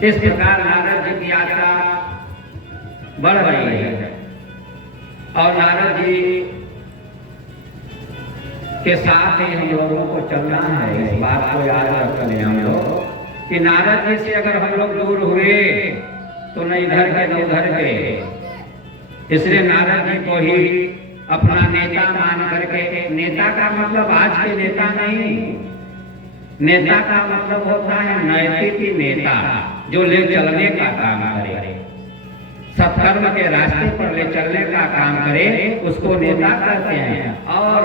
इस प्रकार नारद जी की यात्रा बढ़ रही है और नारद जी के साथ ही हम लोगों को चलना है। इस बात को याद रख लें हम लोग कि नारद जी से अगर हम लोग दूर हुए तो न इधर के न उधर के। इसलिए नारद जी को ही अपना नेता मान करके, नेता का मतलब आज के नेता नहीं, नेता का मतलब होता है नैतिक नेता, जो ले चलने का काम करे, सत्कर्म के रास्ते पर ले चलने का काम करे, उसको नेता कहते हैं। और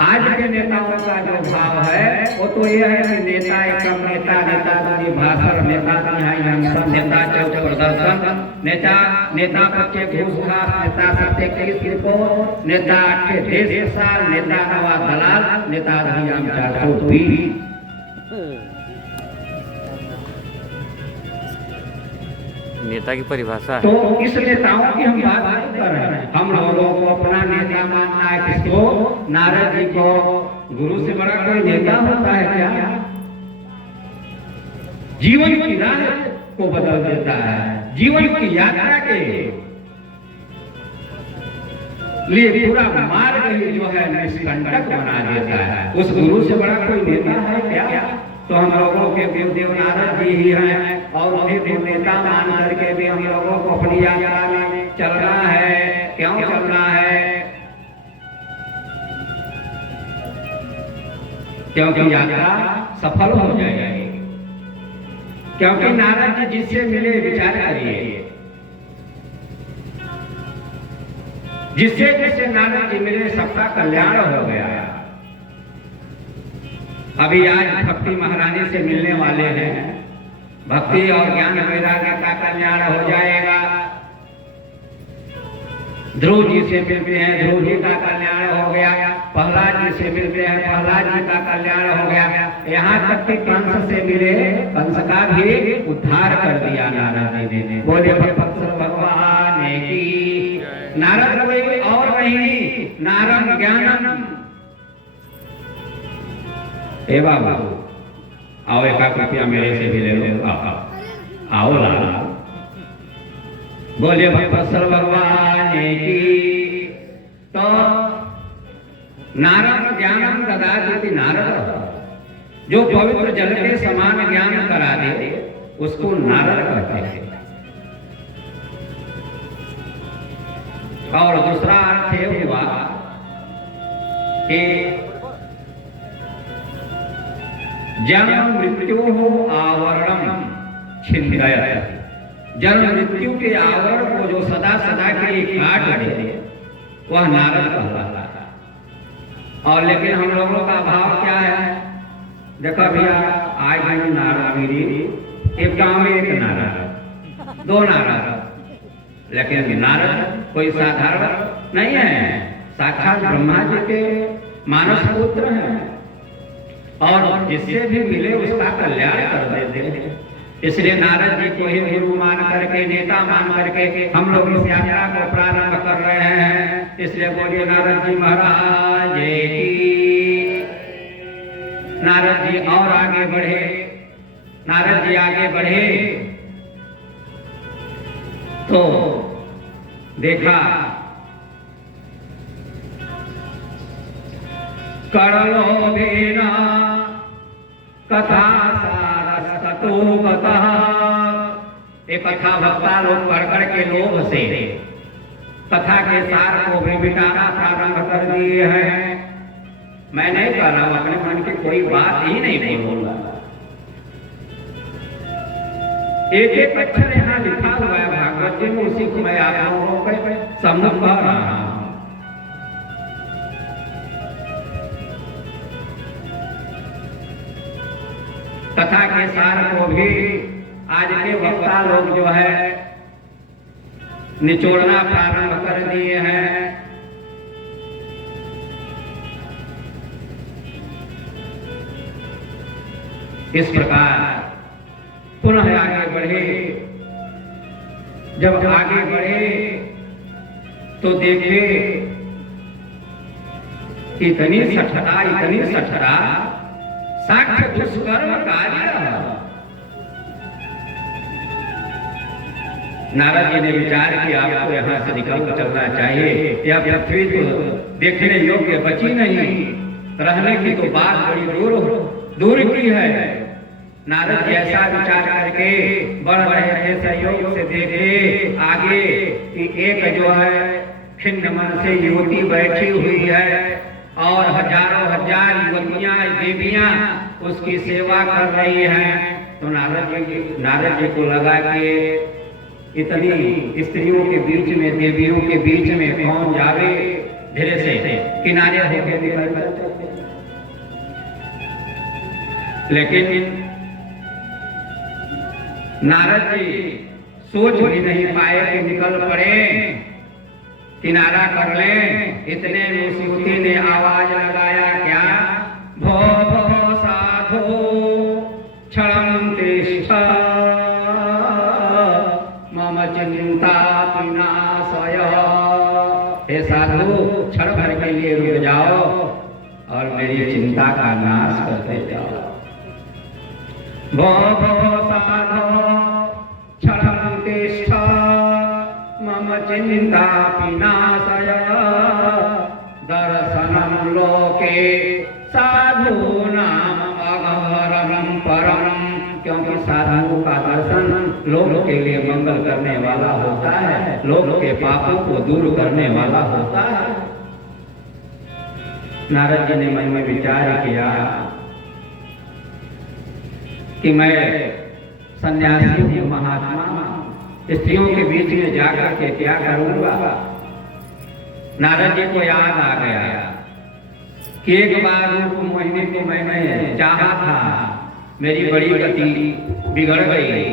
आज के नेताओं का जो भाव है वो तो यह है कि नेता एकम नेता, नेता की भाषण, नेता नेता चौक प्रदर्शन, नेता नेता बच्चे घूस खास, नेता सत्य की रिपोर्ट, नेता के देश साल, नेता नवा दलाल, नेता हम 420। नेता की परिभाषा है। तो इस नेताओं की हम बात नहीं कर रहे हैं। हम लोगों को अपना नेता मानना है किसको? नारद जी को। गुरु से बड़ा कोई नेता होता है क्या? जीवन की राह को बदल देता है, जीवन की यात्रा के लिए पूरा मार्ग ही जो है निष्कंटक बना देता है। उस गुरु से बड़ा कोई नेता है क्या? तो हम लोगों के गुरुदेव नारद जी ही हैं और उन्हीं को नेता मान करके भी हम लोगों को अपनी यात्रा में चलना है। क्यों चलना है? क्योंकि यात्रा सफल हो जाएगी। क्योंकि नारद जी जिससे मिले, विचार करिए, जिससे जिससे नारद जी मिले सबका कल्याण हो गया। अभी आज भक्ति महारानी से मिलने वाले हैं, भक्ति और ज्ञान वैराग्य का कल्याण हो जाएगा। ध्रुव जी से मिलते हैं, ध्रुव जी का कल्याण हो गया। प्रहलाद जी से मिलते हैं, प्रहलाद जी का कल्याण हो गया। यहाँ तक कि कंस से मिले, कंस का भी उद्धार कर दिया नारद जी ने। बोले भगवान की। नारद कोई और नहीं, नारद ज्ञानम। ए बाबू आओ, 1 रुपया मेरे से भी ले लो। आओ लाला। बोले भगवान की। तो नारद ज्ञानम ददाति नारद, जो पवित्र जल के समान ज्ञान करा दे उसको नारद कहते हैं। और दूसरा अर्थ ये हुआ कि जन्म मृत्यु आवरणम छिन्दयति, जन्म मृत्यु के आवरण को जो सदा सदा के लिए काट दे वह नारद कहलाता है। और लेकिन हम लोगों का भाव क्या है? देखो भैया, आज हम नारद गिरी, एक गांव में एक नारद, 2 नारद, लेकिन नारद कोई साधारण नहीं है, साक्षात ब्रह्मा जी के मानस पुत्र हैं और जिससे भी मिले उसका कल्याण कर देते हैं। इसलिए नारद जी को ही गुरु मान करके, नेता मान करके हम लोग इस यात्रा को प्रारंभ कर रहे हैं। इसलिए बोलिए नारद जी महाराज की। नारद जी और आगे बढ़े, नारद जी आगे बढ़े तो देखा कड़लोभेना कथा सारस्ततो कथा। ये कथा भक्ता लोग पढ़ के लोभ से कथा के सार को भी मिटाना प्रारंभ कर दिए हैं। मैं नहीं कर रहा हूं, अपने मन की कोई बात ही नहीं बोलूंगा। एक एक अक्षर यहाँ लिखा हुआ है भागवत जी में, उसी को मैं आप लोगों को सम्मुख कर रहा हूं। कथा के सार को भी आज के वक्ता लोग जो है निचोड़ना प्रारंभ कर दिए हैं। इस प्रकार पुनः आगे बढ़े। जब आगे बढ़े तो देखे इतनी सठता साक्ष्य दुष्कर्म कार्य। नारद जी ने विचार किया आपको यहाँ से निकल कर चलना चाहिए, यह पृथ्वी तो देखने योग्य बची नहीं, रहने की तो बात बड़ी दूर की है। नारद जी ऐसा विचार करके बढ़ रहे थे, सहयोग से देखे आगे कि एक जो है खिन्न मन से युवती बैठी हुई है और हजारों हजार युवतियां देवियां उसकी सेवा कर रही हैं। तो नारद जी को लगा कि इतनी स्त्रियों के बीच में, देवियों के बीच में कौन जावे, धीरे से किनारे होकर निकल पड़े। लेकिन नारद जी सोच भी नहीं पाए कि निकल पड़े, किनारा कर ले। इतने में उस युवती ने आवाज लगाया, क्या भो भो साधो क्षणं तिष्ठ मम चिंता विनाशय। हे साधु, क्षण भर के लिए रुक जाओ और मेरी चिंता का नाश करते जाओ। भो भो साधो क्षणं तिष्ठ मम चिंता विनाशय। दर्शनं लोके साधूनां अघोरं परम। क्योंकि साधुओं का दर्शन लोग के लिए मंगल करने वाला होता है, लोग के पापों को दूर करने वाला होता है। नारद जी ने मन में विचार किया कि मैं सन्यासी हूँ, महात्मा, स्त्रियों के बीच में जाकर के क्या करूंगा। नारद जी को याद आ गया कि एक बार रूप मोहिनी को मैंने चाहा था, मेरी बड़ी गति बिगड़ गई,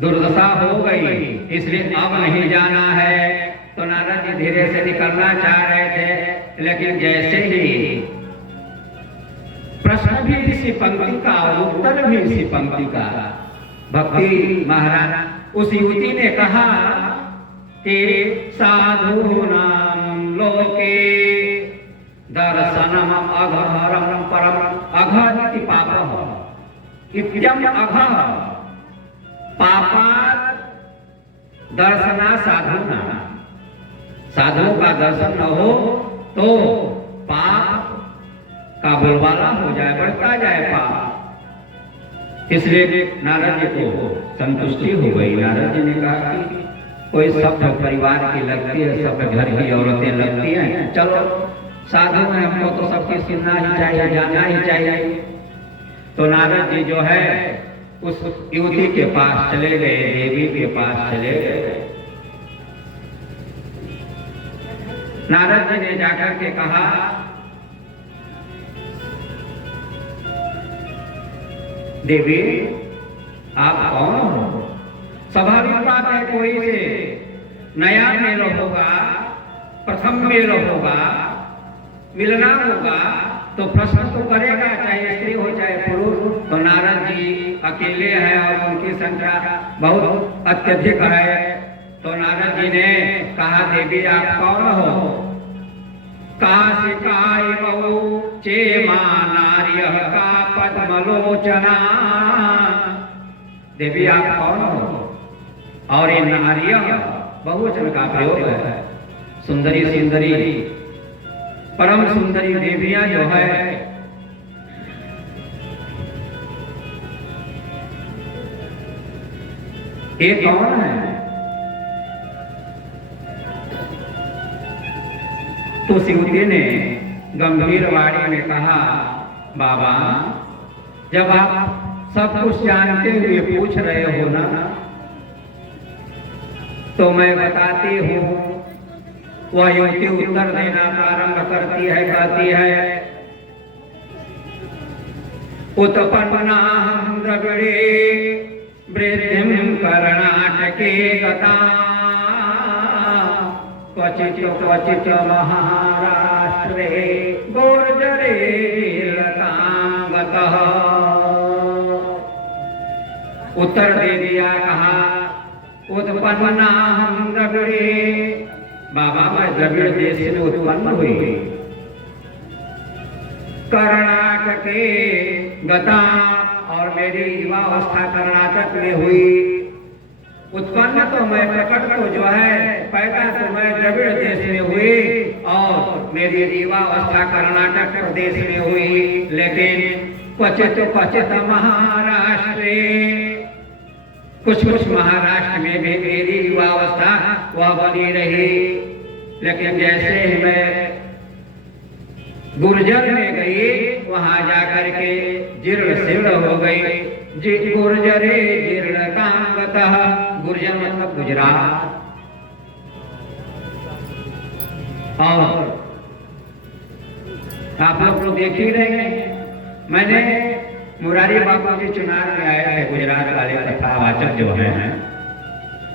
दुर्दशा हो गई, इसलिए अब नहीं जाना है। तो नारद जी धीरे से निकलना चाह रहे थे, लेकिन जैसे ही प्रश्न भी इसी पंक्ति का और उत्तर भी इसी पंक्ति का, भक्ति महाराज उस युवती ने कहा कि साधूनां लोके दर्शनम अघोरं परम। अघोरिति पापः इत्यम अघः पापात् दर्शना साधुना। साधुओं का दर्शन न हो तो पाप का बोलबाला हो जाए, बढ़ता जाए पाप। इसलिए नारद जी को संतुष्टि हो गई। नारद जी ने कहा कि कोई सब परिवार की लगती है, सब घर की औरतें लगती हैं, चलो साधु में हमको तो सबकी सुनना ही चाहिए, जाना ही चाहिए। तो नारद जी जो है उस युवती के पास चले गए, देवी के पास चले गए। नारद जी ने जाकर के कहा, देवी आप कौन हो? स्वाभाविक बात है, कोई से नया मेल होगा, प्रथम मेल होगा, मिलना होगा तो प्रश्न तो करेगा, चाहे स्त्री हो चाहे पुरुष। तो नारद जी अकेले हैं और उनकी संख्या बहुत अत्यधिक है। तो नारद जी ने कहा, देवी आप कौन हो? काशिकाय बहु चेमा नार्यः का पद्मलोचना। देवी आप कौन हो? और ये नार्यः बहुवचन का प्रयोग है। सुंदरी सुंदरी परम सुंदरी देवियां जो है ये कौन है? तो शिवजी ने गंभीर वाणी में कहा, बाबा जब आप सब कुछ जानते हुए पूछ रहे हो ना, तो मैं बताती हूँ। वह युवती उत्तर देना प्रारंभ करती है, कहती है, उत्पन्नाहं द्रविड़े वृद्धिं कर्णाटके गता क्वचित् क्वचित् महाराष्ट्रे गोर्जरे लतां गतः। उत्तर दे दिया, कहा उत्पन्नाहं द्रविड़े, बाबा मैं द्रविड़ देश में उत्पन्न हुई, कर्नाटके गता और मेरी युवावस्था कर्नाटक में हुई, उत्पन्न तो मैं, प्रकट तो जो है, पैदा तो मैं द्रविड़ देश में हुई और मेरी युवावस्था कर्नाटक प्रदेश में हुई, लेकिन क्वचित महाराष्ट्र, कुछ महाराष्ट्र में भी मेरी युवावस्था वह बनी रही। लेकिन जैसे ही मैं गुर्जर में गई, वहां जाकर के जीर्ण शीर्ण हो गई। गुर्जरे जीर्णतांगतः, गुर्जर मतलब गुजरात। और आप लोग तो देख ही रहे हैं, मैंने मुरारी बाबू जी चुनाव में आए थे, गुजरात वाले कथावाचक जो हैं,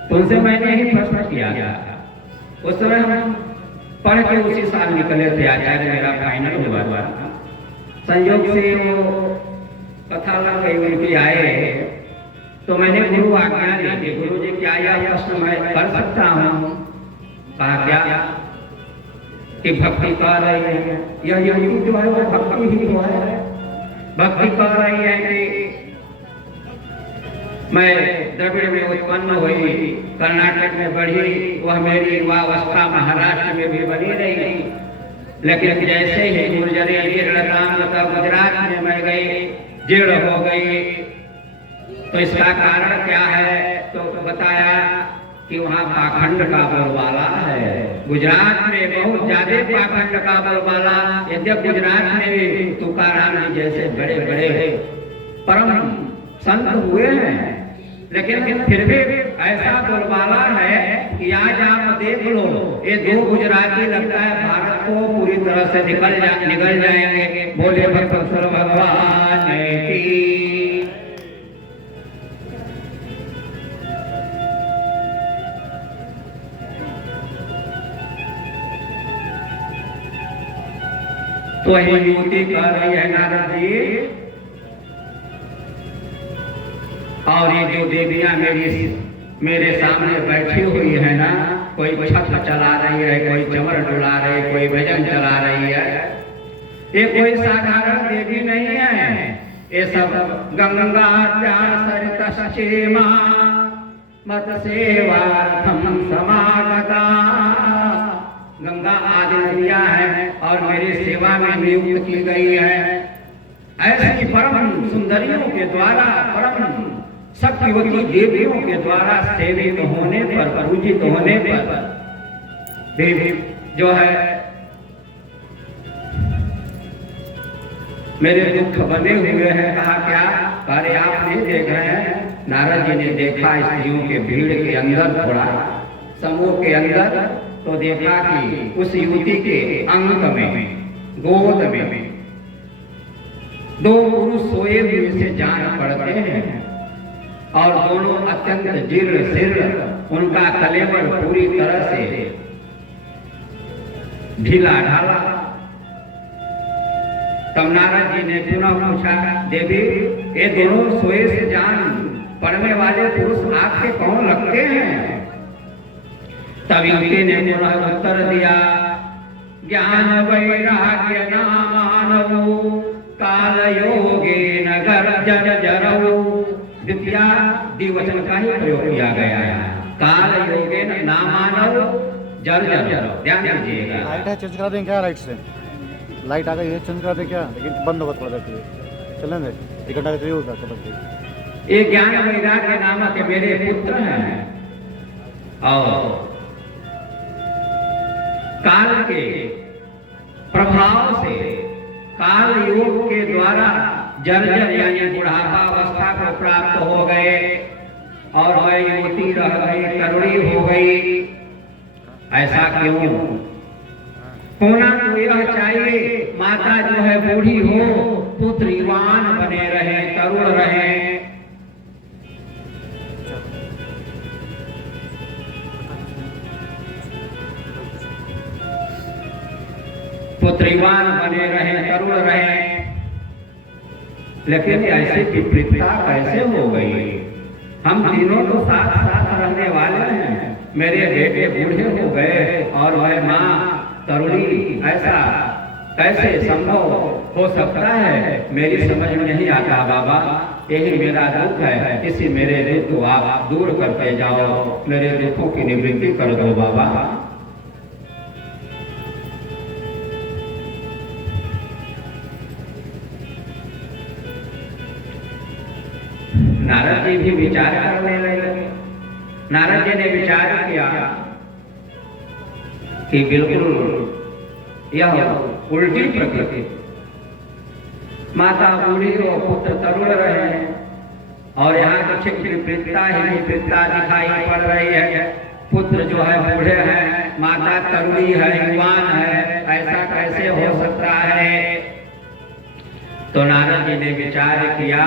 तो उनसे मैंने ही प्रश्न किया था। उस समय हम पढ़ के उसी साल निकले थे, आचार्य मेरा फाइनल हुआ था। संयोग से वो कथा लग गई, उनकी आए, तो मैंने गुरु आज्ञा दी कि गुरु जी क्या यह प्रश्न मैं कर सकता हूँ? कहा क्या कि भक्ति कर रही है, यह युक्ति जो है वो भक्ति ही तो है। भक्ति कर रही है कि मैं द्रविड़ में उत्पन्न हुई, कर्नाटक में बढ़ी, वह मेरी युवावस्था महाराष्ट्र में भी बनी रही। लेकिन जैसे ही गुर्जरे जीर्णतांगतः, गुजरात में मैं गई, जीर्ण हो गई। तो इसका कारण क्या है? तो बताया कि वहाँ पाखंड का बोलबाला है। गुजरात में बहुत ज्यादा पाखंड का बोलबाला। यद्यपि गुजरात में भी तुकाराम जी जैसे बड़े बड़े परम संत हुए हैं, लेकिन फिर भी ऐसा बोलबाला है कि आज आप देख लो, ये दो गुजराती लगता है भारत को पूरी तरह से निकल जाएंगे। बोले भगवत भगवान की। तो युवती कह रही है नारद जी, और ये जो देवियां मेरे सामने बैठी हुई है ना, कोई छत चला रही है, कोई चमर डुला रही है, कोई भजन चला रही है, ये कोई साधारण देवी नहीं है। ये सब गंगा सरितश्चेमा मत सेवार्थम समागता, गंगा आदि नदियां हैं और मेरी सेवा में नियुक्त की गई है। ऐसी परम सुंदरियों के द्वारा, परम शक्तिवती देवियों के द्वारा सेवित होने पर, पूजित होने पर देवी जो है मेरे दुख बने हुए हैं। कहा क्या? अरे आप नहीं देख रहे हैं? नारद जी ने देखा स्त्रियों के भीड़ के अंदर, थोड़ा समूह के अंदर, तो देखा कि उस युवती के अंग में, गोद में दो पुरुष सोए हुए से जान पड़ते हैं और दोनों अत्यंत जीर्ण शीर्ण, उनका कलेवर पूरी तरह से ढीला ढाला। तब नारद जी ने पुनः पूछा, देवी ये दोनों सोए से जान पड़ने वाले पुरुष आपके कौन लगते हैं? तब युवती ने पुनः उत्तर दिया, ज्ञान वैराग्य नामानवो काल योगे नगर जर जरऊ। द्वितीया द्विवचन का ही प्रयोग किया गया है। काल योगे नामानव जर जर, ध्यान दीजिएगा। लाइट है, चेंज करा दें क्या? लाइट से लाइट आ गई है, चेंज करा दें क्या? लेकिन बंद होगा थोड़ा देर, चलें दे, 1 घंटा चाहिए होगा। चलो, ये ज्ञान वैराग्य नामक मेरे पुत्र हैं और काल के प्रभाव से, काल योग के द्वारा जर्जर यानी बुढ़ापा अवस्था को प्राप्त हो गए और वह युवती रह गई, करुणी हो गई। ऐसा क्यों? होना तो यह चाहिए, माता जो है बूढ़ी हो, पुत्र युवान बने रहे, तरुण रहे। पुत्रीवान बने रहे, तरुण रहे। लेकिन ऐसी विपरीतता कैसे हो गई? हम तीनों तो साथ साथ रहने वाले हैं, मेरे बेटे बूढ़े हो गए और वह माँ तरुणी, ऐसा कैसे संभव हो सकता है? मेरी समझ में नहीं आता बाबा। यही मेरा दुख है, इसी मेरे दुख को आप दूर करते जाओ, मेरे दुखों की निवृत्ति कर दो बाबा। नारद जी भी विचार करने लगे। नारद जी ने विचार किया कि बिल्कुल यह उल्टी प्रकृति, माता बूढ़ी और पुत्र तरुण रहे हैं और यहाँ तो ठीक विपरीतता ही विपरीतता दिखाई पड़ रही है। पुत्र जो है बूढ़े हैं, माता तरुणी है, युवान है, ऐसा कैसे हो सकता है? तो नारद जी ने विचार किया,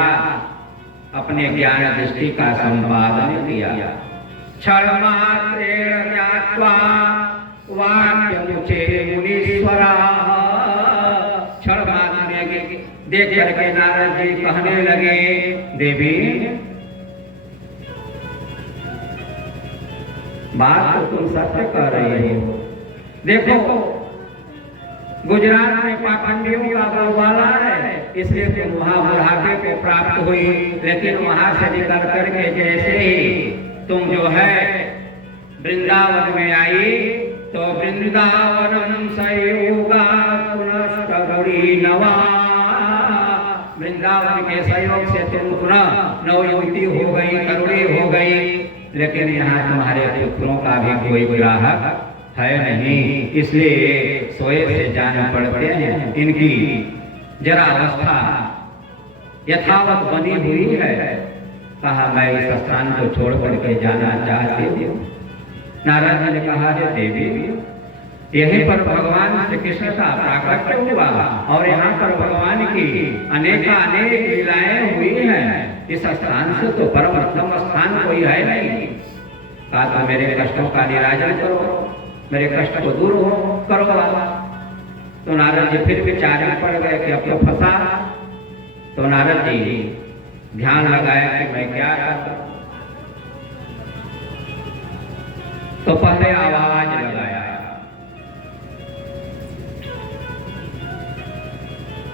अपने ज्ञान दृष्टि का संपादन किया। क्षणमात्रेण ज्ञात्वा वाक्यमुचे मुनीश्वरा। क्षण मात्र में देख करके नारद जी कहने लगे, देवी बात तो तुम सत्य कह रही हो। देखो गुजरात में पाखंडियों का बोलबाला है, इसलिए तुम वहां बुढ़ापे को प्राप्त हुई, लेकिन वहां से निकल करके जैसे ही तुम जो है वृंदावन में आई, तो वृंदावनम संयोगा पुनस्तरुणी नवा। वृंदावन के सहयोग से तुम पुनः नवयुवती हो गई, करुणी हो गई, लेकिन यहाँ तुम्हारे पुत्रों का भी कोई ग्राहक है नहीं, इसलिए सोए से जाने पड़ते हैं। इनकी जरा अवस्था यथावत बनी हुई है। कहा मैं इस स्थान को छोड़ करके जाना चाहती हूँ। नारद जी ने कहा है, देवी यहीं पर भगवान श्री कृष्ण का प्राकट्य हुआ और यहाँ पर भगवान की अनेक लीलाएं हुई हैं। इस स्थान से तो परमोत्तम स्थान कोई है नहीं। कहा तो मेरे कष्टों का निराजन करो, मेरे कष्ट को दूर हो करो। तो नारद जी फिर विचार में पड़ गए कि अब तो फंसा। तो नारद जी ध्यान लगाया कि मैं क्या करूं। तो पहले आवाज लगाया,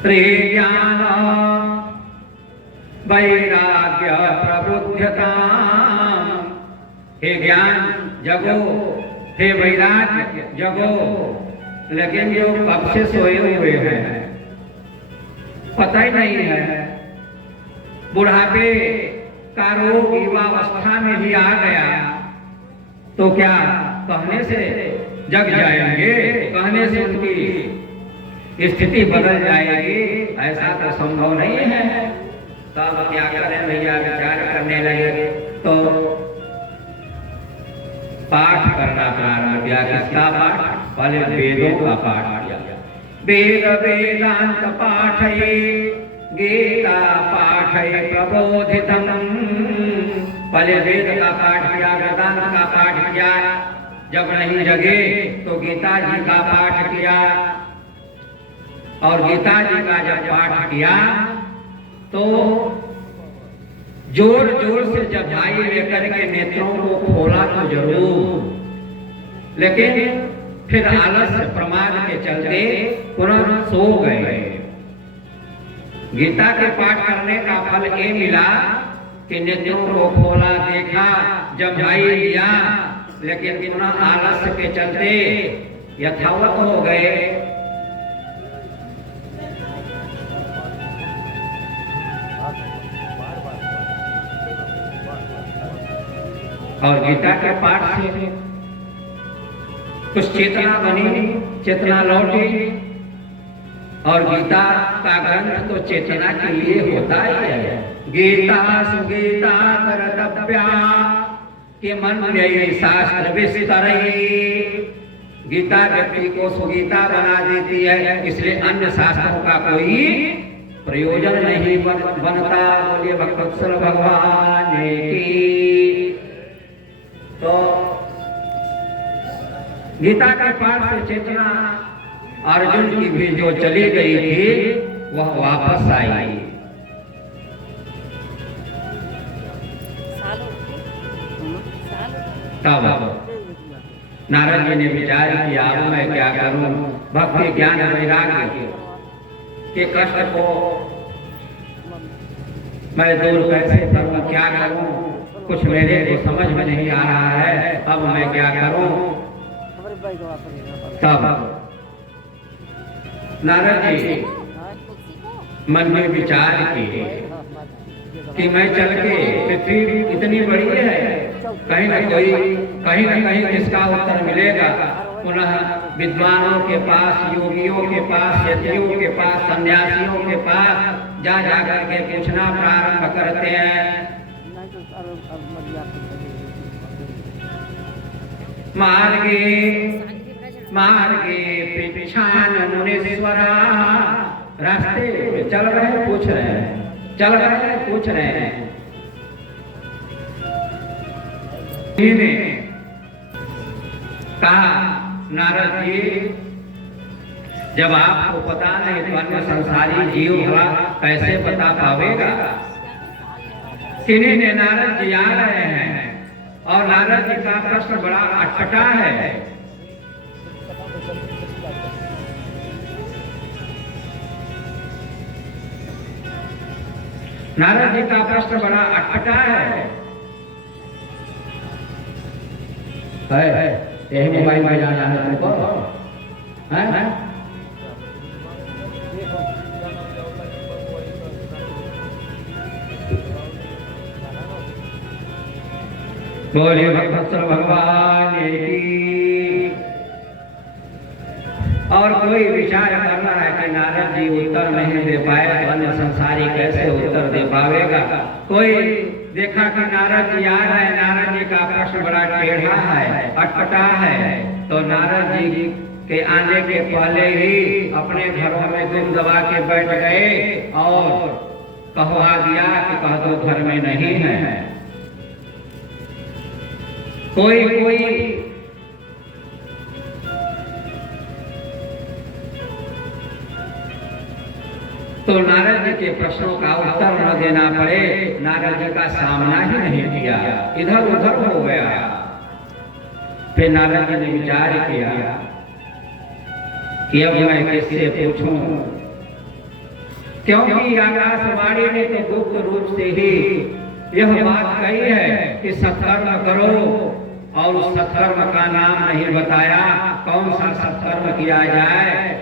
त्रिज्ञान वैराग्य प्रबुद्धता। हे ज्ञान जगो, हे वैराग्य जगो। लेकिन जो कब से सोए हुए हैं पता ही नहीं है। बुढ़ापे का रोग युवावस्था में ही आ गया तो क्या कहने से जग जाएंगे, कहने से उनकी स्थिति बदल जाएगी? ऐसा तो संभव नहीं है। तब क्या करें भैया, विचार करने लगे। तो पाठ करना प्रारंभ किया। किसका पाठ? पहले वेदों का पाठ किया। वेद वेदांत पाठये गीता पाठये प्रबोधितम। पहले वेद का पाठ किया, वेदांत का पाठ किया। जब नहीं जगे तो गीता जी का पाठ किया और गीता जी का जब पाठ किया तो जोर जोर से जब भाई लेकर के नेत्रों को खोला तो जरूर, लेकिन फिर आलस्य प्रमाद के चलते पुनः सो गए। गीता के पाठ करने का फल ये मिला कि नेत्रों को खोला, देखा, जब भाई लिया, लेकिन पुनः आलस्य के चलते यथावत हो गए। और गीता के पाठ से कुछ चेतना बनी, चेतना लौटी। और गीता का ग्रंथ तो चेतना के लिए होता ही है। गीता सुगीता कर्तव्या के मन में शास्त्र विस्तरई। गीता व्यक्ति को सुगीता बना देती है, इसलिए अन्य शास्त्रों का कोई प्रयोजन नहीं बनता। बोलिए भक्तवत्सल भगवान की। तो गीता के पाठ से चेतना अर्जुन की भी जो चली गई थी वह वापस आई। तब नारद जी ने विचार किया, अब मैं क्या करूं? भक्ति ज्ञान वैराग्य के कष्ट को मैं दूर कैसे करूं, क्या करूं, कुछ मेरे को समझ में नहीं आ रहा है, अब मैं क्या करूं। तब नारद जी मन में विचार किए कि मैं चल के, पृथ्वी इतनी बड़ी है, कहीं ना कहीं इसका उत्तर मिलेगा। पुनः विद्वानों के पास, योगियों के पास, यतियों के पास, सन्यासियों के पास जा करके पूछना प्रारंभ करते हैं। मार्गे पृच्छान मुनीश्वरा, रास्ते में चल रहे पूछ रहे हैं, चल रहे पूछ रहे हैं। कहा नारद जी, जब आपको पता नहीं तो अन्य संसारी जीव भला कैसे बता पावेगा। किन्हीं ने नारद जी आ रहे हैं और नारद जी का प्रश्न बड़ा अटपटा है। नारद जी का प्रश्न बड़ा अटपटा है। यही मोबाइल में जाना है तुमको, हैं? बोलिए भगवत्सल भगवान की। और कोई विचार कर रहा है कि नारद जी उत्तर नहीं दे पाए तो अन्य संसारी कैसे उत्तर दे पावेगा। कोई देखा कि नारद जी आ रहे हैं, नारद जी का प्रश्न बड़ा टेढ़ा है, अटपटा है, तो नारद जी के आने के पहले ही अपने घरों में दुम दबा के बैठ गए और कहवा दिया कि कह दो घर में नहीं है। कोई तो नारद जी के प्रश्नों का उत्तर न देना पड़े, नारद जी का सामना ही नहीं किया, इधर उधर हो गया। फिर नारद जी ने विचार किया कि अब मैं किससे पूछूं, क्योंकि आकाशवाणी ने तो गुप्त रूप से ही यह बात कही है कि सत्कर्म करो, और उस सत्कर्म का नाम नहीं बताया। कौन सा सत्कर्म किया जाए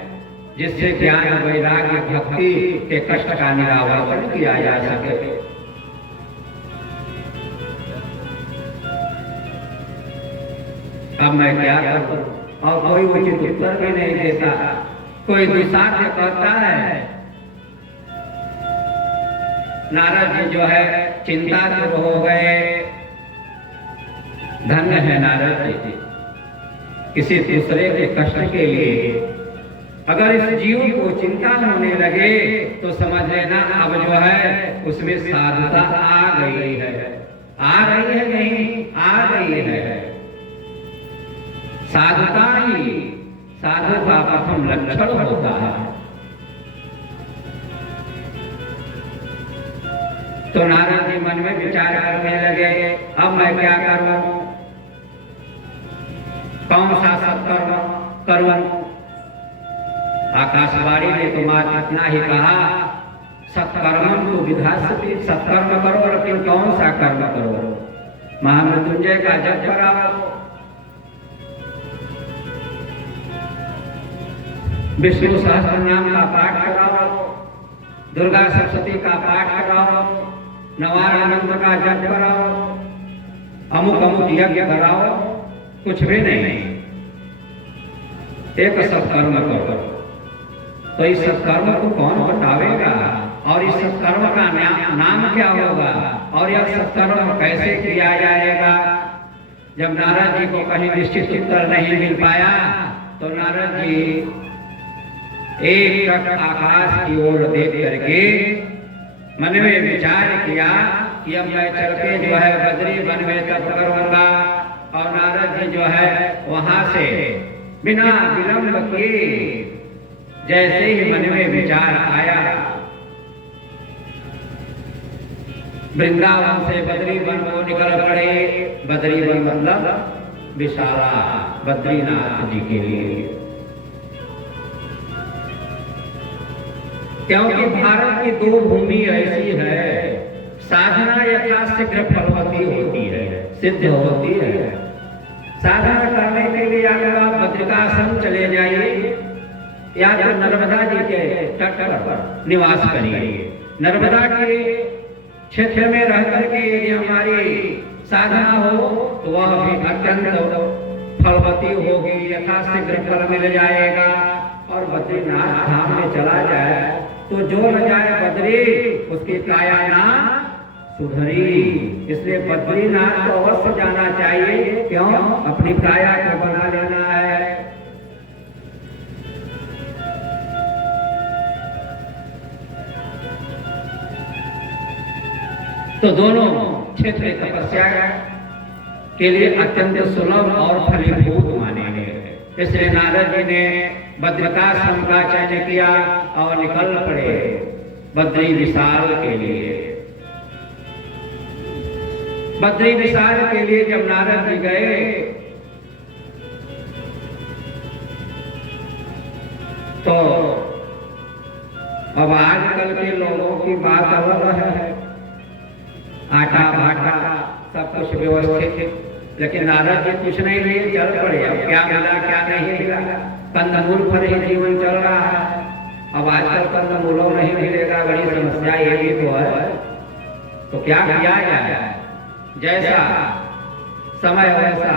जिससे ज्ञान, वैराग्य, भक्ति के कष्ट का निरावरण किया जा सके। अब मैं क्या करूं, और कोई उचित उत्तर भी नहीं देता। कोई दिशा से कहता है। नारद जी जो है चिंता शुरू हो गए। धन्य है नारद जी, किसी दूसरे के कष्ट के लिए अगर इस जीव को चिंता होने लगे तो समझ लेना अब जो है उसमें साधुता आ गई है। आ रही है नहीं, आ गई है। साधुता ही साधु का प्रथम लक्षण होता है। तो नारद जी मन में विचार करने लगे, अब मैं क्या करूं, कौन सा सत्कर्म करूं। आकाशवाणी ने तो मात्र इतना ही कहा, सत्कर्म तो विधास्यति, सत्कर्म करो, लेकिन कौन सा कर्म करो। महामृत्युंजय का जप कराओ, विष्णु सहस्त्र नाम का पाठ कराओ, दुर्गा सप्तशती का पाठ कराओ, नवानंद का जप कराओ, अमुक अमुक यज्ञ कराओ, कुछ भी नहीं। एक सत्कर्म करो। तो इस सत्कर्म को कौन बतावेगा, और इस सत्कर्म का नाम क्या होगा, और यह सत्कर्म कैसे किया जाएगा। जब नारद जी को कहीं निश्चित उत्तर नहीं मिल पाया तो नारद जी एक टक आकाश की ओर देख करके मन में विचार किया कि अब मैं चल के जो है बद्री वन में तप करूंगा। और नारद जी जो है वहां से बिना विलंब किए, जैसे ही मन में विचार आया, वृंदावन से बद्री वन को निकल पड़े। बद्री वन मतलब विशाला बद्रीनाथ जी के लिए, क्योंकि भारत की दो भूमि ऐसी है, साधना यथाशीघ्र फलवती होती है, सिद्ध होती है। साधना करने के लिए अगर आप बद्रिकाश्रम चले जाइए या तो नर्मदा जी के तट पर निवास करिए। नर्मदा के क्षेत्र में रह करके यदि हमारी साधना हो तो वह भी अत्यंत फलवती होगी, यथाशीघ्र फल मिल जाएगा। और बद्रीनाथ धाम में चला जाए तो जो न जाए बद्री उसकी काया ना सुधरी। इसलिए बद्रीनाथ को अवश्य जाना चाहिए। क्यों? अपनी काया को बना लेना है। तो दोनों क्षेत्र तपस्या के लिए अत्यंत सुलभ और फलीभूत माने गए। इसलिए नारद जी ने बद्रिकाश्रम का चयन किया और निकल पड़े बद्री विशाल के लिए। बद्री विशाल के लिए जब नारद जी गए तो अब आजकल के लोगों की बात अलग है, आटा भाटा सब कुछ व्यवस्थित, लेकिन नारद जी कुछ नहीं लिए चल पड़े। अब क्या मिला क्या नहीं मिला, कंदमूल पर ही जीवन चल रहा है। अब आजकल कंदमूलों नहीं मिलेगा, बड़ी समस्या ये भी तो है। तो क्या किया जाए? जैसा समय वैसा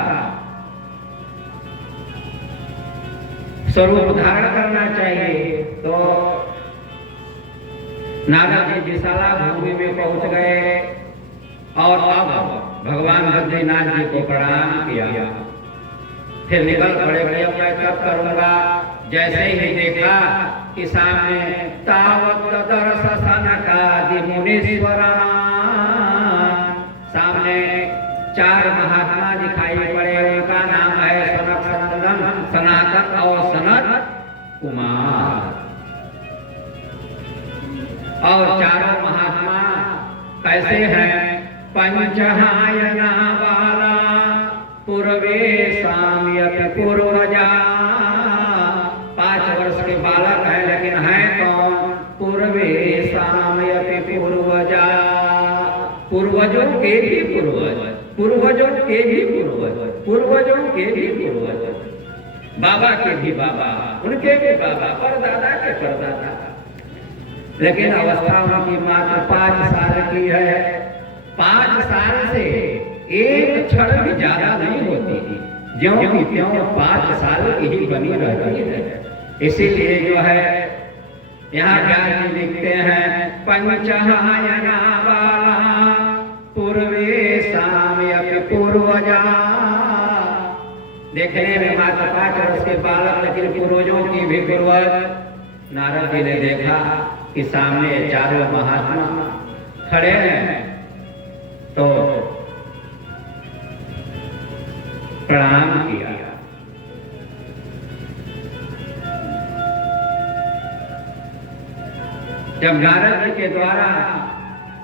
स्वरूप धारण करना चाहिए। तो नारद जी विशाला भूमि में पहुंच गए और अब भगवान बद्रीनाथ जी को प्रणाम किया। फिर निकल पड़े कि अब मैं कब करूंगा। जैसे ही देखा कि सामने तावत दर्श सनकादि मुनीश्वरान, सामने चार महात्मा दिखाई पड़े। उनका नाम है सनक सनंदन, सनातन और सनत कुमार। और चारों महात्मा कैसे हैं? पंचहायना बाला पूर्वे साम्यपि पूर्वजा। 5 वर्ष के बालक है, लेकिन है कौन? पूर्वे साम्यपि पूर्वजा, पूर्वजों के भी पूर्वज, पूर्वजों के भी पूर्वज, पूर्वजों के भी पूर्वज, बाबा के भी बाबा, उनके भी बाबा, परदादा के परदादा। लेकिन अवस्था उनकी मात्र 5 साल की है। 5 साल से एक क्षण भी ज्यादा नहीं होती थी, ज्यों की त्यों 5 साल की ही बनी रहती है। इसीलिए जो है यहाँ ज्ञान जी लिखते हैं पंचहायना वाला पूर्वे साम्यपि पूर्वजा। देखने में मात्र 5 वर्ष के बालक, लेकिन पूर्वजों की भी पूर्वज। नारद जी ने देखा कि सामने चारों महात्मा खड़े हैं तो प्रणाम किया। जब नारद जी के द्वारा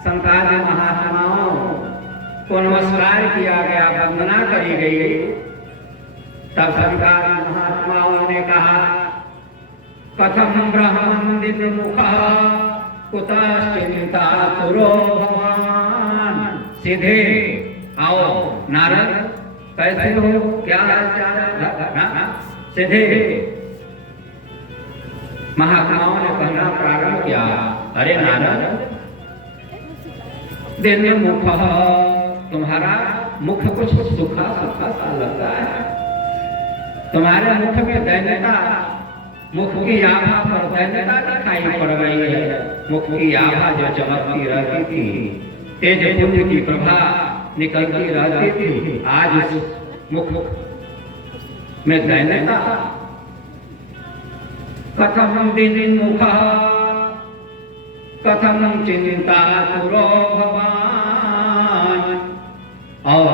संतान महात्माओं को नमस्कार किया गया, वंदना करी गई, तब संतान महात्माओं ने कहा कथम ब्रह्मंदित मुखः कुतश्चिंता पुरो भवान। सीधे आओ नारद, कैसे हो, क्या हालचाल? सीधे महात्माओं ने कहना प्रारंभ किया, अरे नारद, दिन मुख, तुम्हारा मुख कुछ सुखा सुखा सा लगता है। तुम्हारे मुख में दैन्यता, मुख की आभा पर दैन्यता दिखाई पड़ रही है। मुख की आभा जो चमकती रहती थी, तेज पुंज की प्रभा निकलती रहती थी, आज उस मुख में दैन्यता। कथम दिन मुख कथम चिंता पुरो भवान। और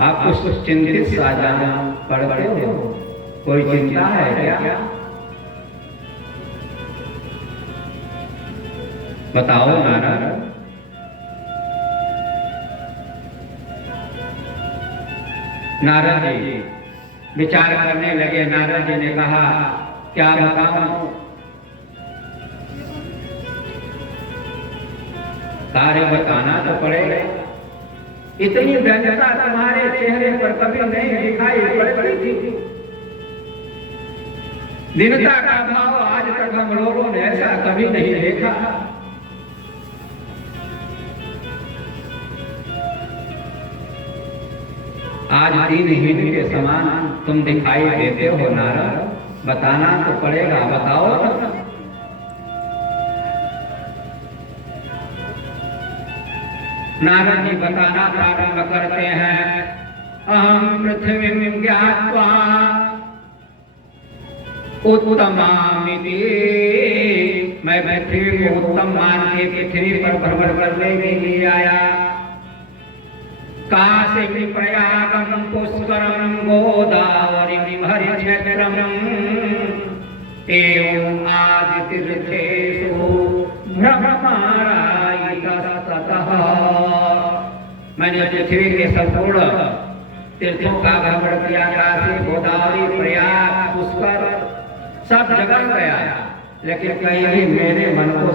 आप कुछ चिंतित सा जाना पड़ते हो, कोई चिंता है क्या? बताओ नारद। नारद जी विचार करने लगे। नारद जी ने कहा, क्या बताऊं? कार्य बताना तो पड़ेगा। इतनी व्यग्रता तुम्हारे चेहरे पर कभी नहीं दिखाई पड़ती थी। दीनता का भाव आज तक हम लोगों ने ऐसा कभी नहीं देखा। आज दीनहीन के समान तुम दिखाई देते हो नारद, बताना तो पड़ेगा, बताओ। नारद जी बताना प्रारंभ करते हैं। अहम पृथ्वी ज्ञात्वा उत्तमामिति, मैं पृथ्वी को उत्तम मान के पृथ्वी पर भ्रमण करने के लिए आया। काशी प्रयागम पुष्करम गोदावरी हरिक्षेत्रम एवं आदि तीर्थेषु भ्रमणारायितस्ततः। मैंने पृथ्वी के संपूर्ण तीर्थों का भ्रमण किया। काशी, गोदावरी, प्रयाग, पुष्कर सब जगह गया, लेकिन कहीं भी मेरे मन को